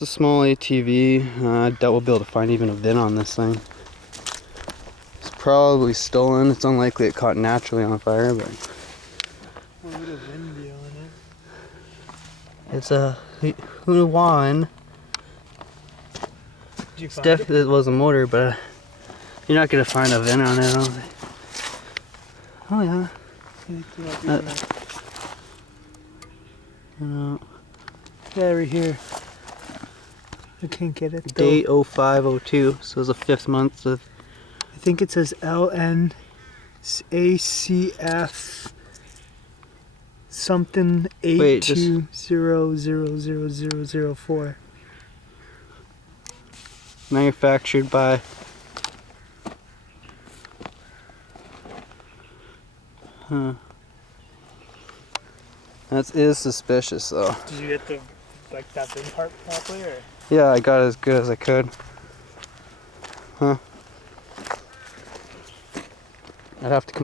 It's a small ATV. I doubt we'll be able to find even a VIN on this thing. It's probably stolen. It's unlikely it caught naturally on fire, but What would a VIN be on it? it's a Huan. Did you It's find it? definitely, it was a motor, but you're not gonna find a VIN on it, I don't think. Oh yeah. Yeah, right here. I can't get it though. Date 0502, so it's the 5th month of. I think it says LNACF something Wait, just 82000004. Manufactured by. Huh. That is suspicious though. Did you get the that VIN part properly, or? Yeah, I got it as good as I could. Huh. I'd have to